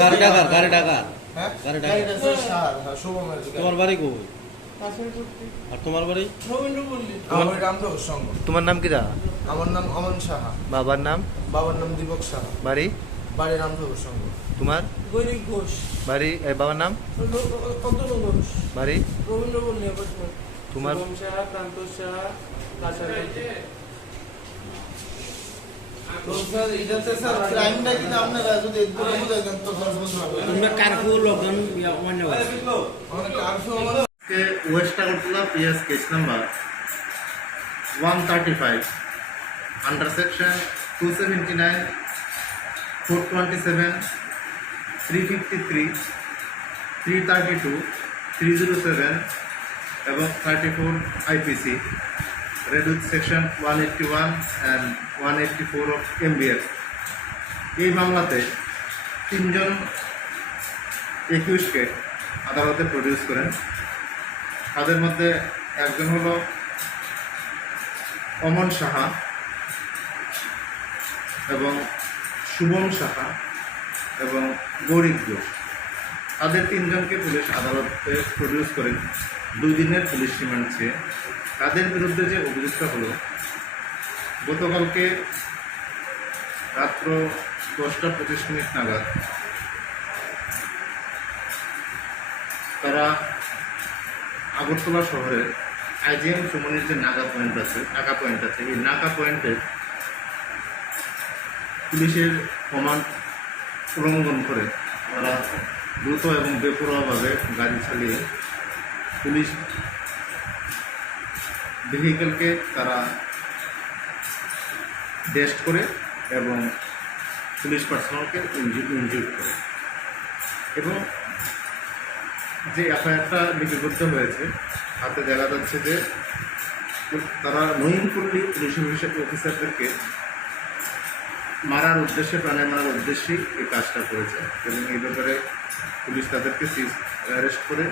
গাড়ি ডাকার গাড়ি ডাকার হ্যাঁ গাড়ি ডাকার তোমার বাড়ি কই আর তোমার বাড়ি আমার রামদেব সংঘ। তোমার নাম কি দা? আমার নাম অমন সাহা। বাবার নাম? বাবার নাম দীপক সাহা। বাড়ি? বাড়ি রামদেব সংঘ। তোমার গৈরিক ঘোষ। বাড়ি? বাবার নাম? অন্তনু ঘোষ। বাড়ি? রবীন্দ্রপল্লী অপারেশন। তোমার? শুভম সাহা, প্রান্ত Saha, Cachar. West Agartala PS case number 135 under section 279, 427, 353, 332, 307 এবং 34 IPC reduced section 181 and 184 of MBF। এই মামলাতে তিনজন একিউজকে আদালতে প্রডিউস করেন। তাদের মধ্যে একজন হলো অমন সাহা এবং শুভম সাহা এবং গৌরিক ঘোষ। তাদের তিনজনকে পুলিশ আদালতে প্রডিউস করেন 2 দিনের পুলিশ রিমান্ড চেয়ে। তাদের বিরুদ্ধে যে অভিযোগটা হলো, গতকালকে রাত্র 10:25 নাগাদ তারা আগরতলা শহরের আইজিএম সুমনির যে নাকা পয়েন্ট আছে এই নাকা পয়েন্টে পুলিশের কমান্ড উল্লঙ্ঘন করে তারা দ্রুত এবং বেপরোয়াভাবে গাড়ি চালিয়ে পুলিশ ভেহিকেলকে তারা ডেস্ট করে এবং পুলিশ পার্সোনালকে ইনজিউর করে এবং যে এফআইআরটা লিপিবদ্ধ হয়েছে তাতে দেখা যাচ্ছে যে তারা নইনফুল্লি পুলিশ অফিসারদেরকে মারার উদ্দেশ্যে, প্রাণে মারার উদ্দেশ্যেই এই কাজটা করেছে এবং এই ব্যাপারে পুলিশ তাদেরকে অ্যারেস্ট করে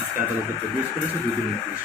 আজকে আদালতে প্রডিউস করেছে 2 দিনের পুলিশ।